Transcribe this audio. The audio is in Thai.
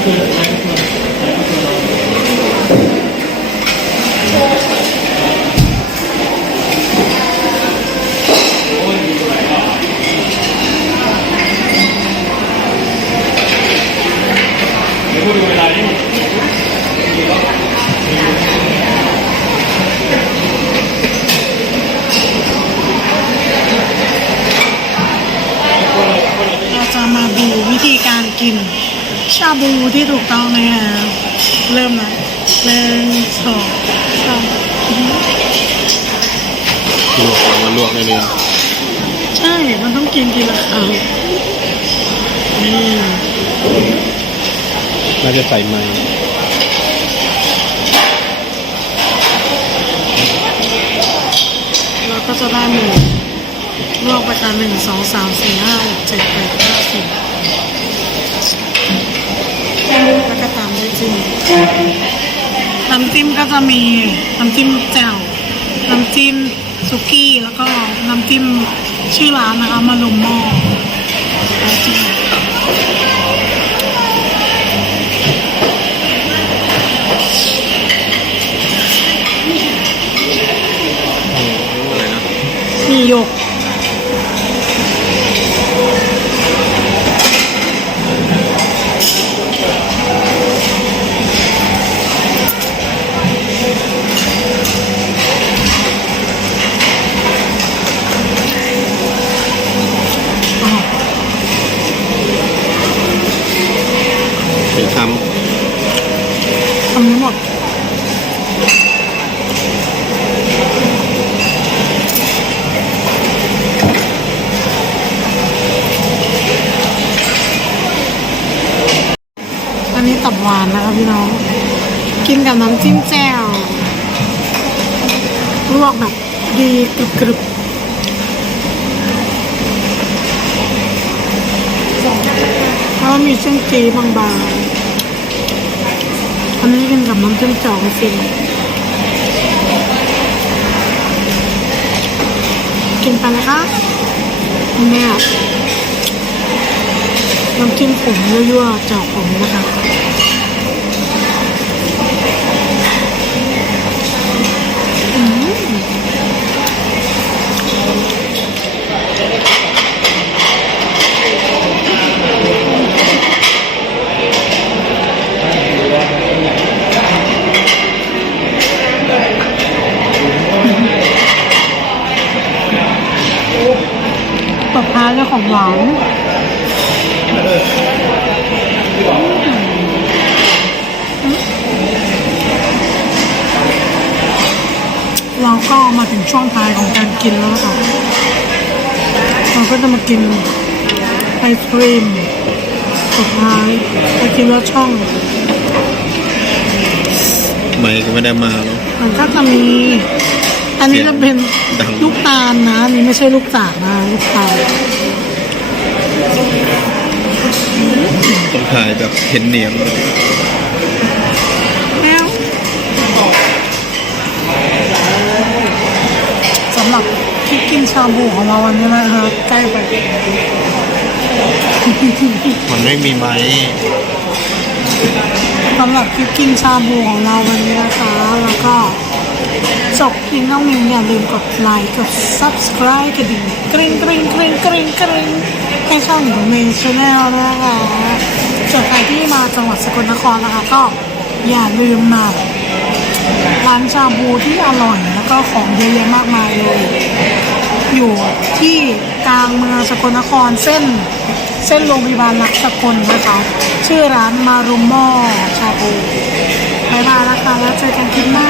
เราจะมาดูวิธีการกิน ชาบูที่ถูกต้องนะคะเริ่มนะหนึ่งสองสามลวกแล้วมาลวกในเนื้อใช่ มันต้องกินทีละคำนี่น่าจะใส่ไม้เราก็จะได้หมูลวกไปกันหนึ่งสองสามสี่ห้าหกเจ็ดแปดเก้าสิบ น้ำจิ้มก็จะมีน้ำจิ้มแจ่วน้ำจิ้มสุกี้แล้วก็น้ำจิ้มชื่อร้านนะคะมาลุมหม้อน้ำจิ้มอะไรนะมีหยก อันนี้ตับหวานนะคะพี่น้อง กินกับน้ำจิ้มแจ่วลวกแบบดีกรึบกรึบแล้วมีเส้นจีบางๆ อันนี้กินกับน้ำจิ้มแจ่วสิกินไปนะคะแม่น้ำจิ้มขมยั่วๆจ่วขมนะคะ ตบท้ายด้วยของหวานเราก็มาถึงช่วงท้ายของการกินแล้วนะคะเราก็จะมากินไอศครีมสุดท้ายไปกินแล้วช่องไม้ก็ไม่ได้มาแล้วมันก็จะมี อันนี้จะเป็นลูกตาลนะอันนี้ไม่ใช่ลูกจากนะลูกตาลต้องถ่ายแบบเห็นเหนียงแล้วสำหรับที่กินชาบูของเราวันนี้นะคะใกล้ไปมันไม่มีไหมสำหรับคลิปกินชาบูของเราวันนี้นะคะแล้วก็ จบเพียงเท่านี้อย่าลืมกดไลค์กด subscribe กระดิ่งกริ๊งกริ๊งกริ๊งกริ๊งกริ๊งให้ช่องหนูมย์ชาแนลนะคะส่วนใครที่มาจังหวัดสกลนครนะคะก็อย่าลืมมาร้านชาบูที่อร่อยแล้วก็ของเยอะแยะมากมายเลย อยู่ที่กลางเมืองสกลนครเส้นเส้นโรงพยาบาลรักสกลนะคะ ชื่อร้านมารุมมอชาบูบายบายนะคะแล้วเจอกันคลิปหน้า